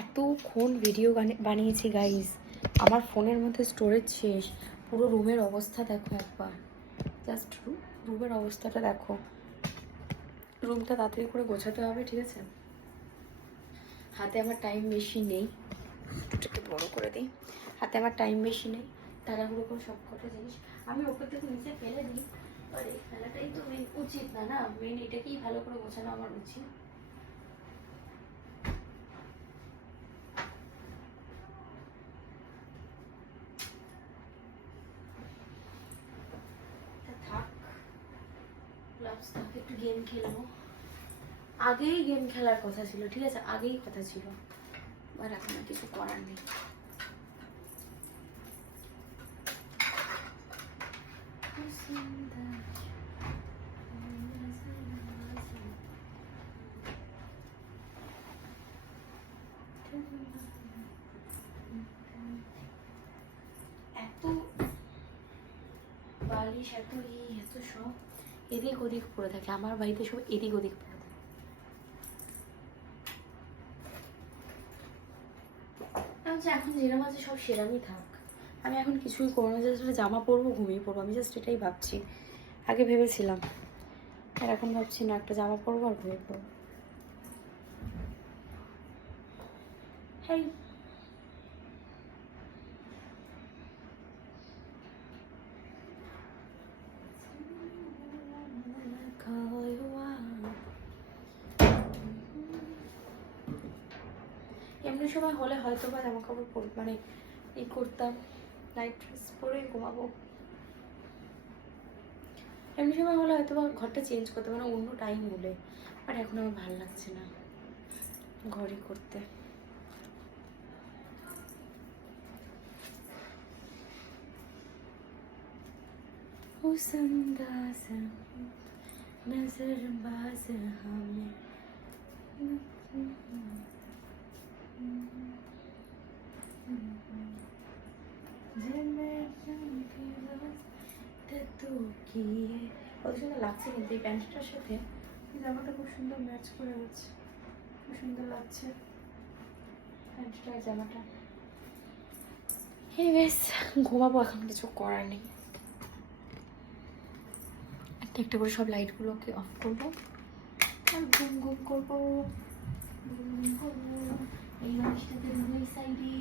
এতক্ষণ ভিডিও বানিয়েছি গাইজ আমার ফোনের মধ্যে স্টোরেজ শেষ। পুরো রুমের অবস্থা দেখো একবার। জাস্ট রুমের অবস্থাটা দেখো। রুমটা তাড়াতাড়ি করে গোছাতে হবে, ঠিক আছে? হাতে আমার টাইম বেশি নেই। একটু বড় করে দিই। হাতে আমার টাইম বেশি নেই। তাড়াহুড়ো করে সব কটা জিনিস আমি ওপর থেকে নিচে ফেলে দিই। আর এই ফেলাটাই তো মেন উচিত না না? মেন এটাকেই ভালো করে গোছানো আমার উচিত তা থাক গ্লাভস থাক একটু গেম খেলব আগেই গেম খেলার কথা ছিল, ঠিক আছে? আগেই কথা ছিল। আর এখন কিছু করার নেই। এত বালিশ, এত এই এত সব। এদিক ওদিক পড়ে থাকে, আমার বাড়িতে সব এদিক ওদিক পড়ে থাকে। আমি এখন যেরকম আছে, সব সেরামই থাক। আমি এখন কিছুই করব না জাস্ট জামা পরবো, ঘুমিয়ে পড়ব, আমি জাস্ট এটাই ভাবছি। আগে ভেবেছিলাম। আর এখন ভাবছি না, একটা জামা পরবো আর ঘুমিয়ে পড়ব। হেই এমনি সময় হলে হয়তো বা জামা কাপড় পর মানে ই করতাম নাইট ড্রেস পরে ঘুমাবো এমনি সময় হলে হয়তো বা ঘরটা চেঞ্জ করতে মানে অন্য টাইম হলে বাট এখন আমার ভালো লাগছে না ঘরই করতে हुस्न दाज़ नजर बाज हमें কত সুন্দর লাগছে কিন্তু এই প্যান্টটার সাথে। এই জামাটা খুব সুন্দর ম্যাচ করে গেছে খুব সুন্দর লাগছে। প্যান্টটা জামাটা। বেশ ঘুমাবো এখন কিছু করার নেই। একটা একটা করে সব লাইটগুলোকে অফ করব। আর ঘুম ঘুম করব। ঘুম ঘুম করব। এই দেবো সাইডে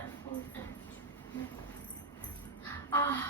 গেম খেলার ফোনটা আহ